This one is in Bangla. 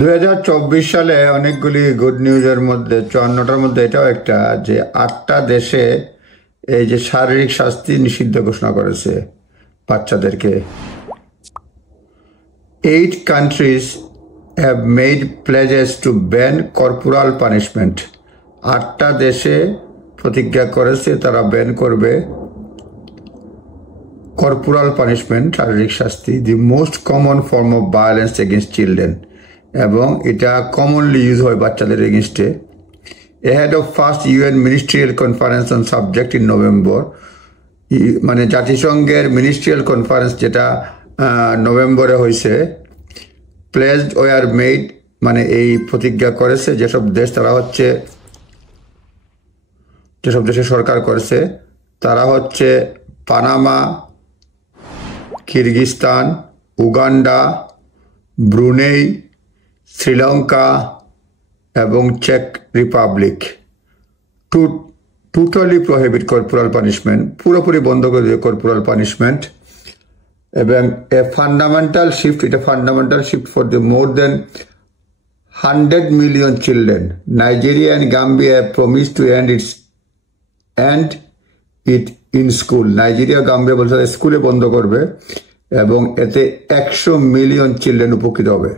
2024 সালে অনেকগুলি গুড নিউজের মধ্যে 54টার মধ্যে এটাও একটা যে 8টা দেশে এই যে শারীরিক শাস্তি নিষিদ্ধ ঘোষণা করেছে বাচ্চাদেরকে। 8 countries have made pledges to ban corporal punishment. 8টা দেশে প্রতিজ্ঞা করেছে তারা ব্যান করবে corporal punishment, শারীরিক শাস্তি, the most common form of violence against children, এবং এটা কমনলি ইউজ হয় বাচ্চাদের এগেনস্টে। ahead of first UN ministerial conference on subject in November, মানে জাতিসংঘের মিনিস্ট্রিয়াল কনফারেন্স যেটা নভেম্বরে হয়েছে, প্লেজড ওয়ার মেড, মানে এই প্রতিজ্ঞা করেছে যেসব দেশ, তারা হচ্ছে যেসব দেশের সরকার করেছে তারা হচ্ছে Panama, Kyrgyzstan, Uganda, Brunei, Sri Lanka এবং চেক Republic. Totally prohibit corporal punishment, পুরোপুরি বন্ধ করে দিয়ে কর্পোরাল পানিশমেন্ট। এবং এ ফান্ডামেন্টাল শিফট, এটা fundamental shift for the more than 100 million children. Nigeria and Gambia have promised to end it in school. Nigeria, Gambia বলছে স্কুলে বন্ধ করবে এবং এতে 100 মিলিয়ন চিলড্রেন উপকৃত হবে।